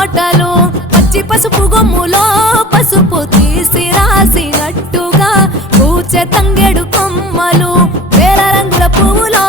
తోటలు పచ్చి పసుపు గొమ్ములో పసుపు తీసి రాసినట్టుగా పూచె తంగెడు కొమ్మలు వేల రంగుల పువ్వులో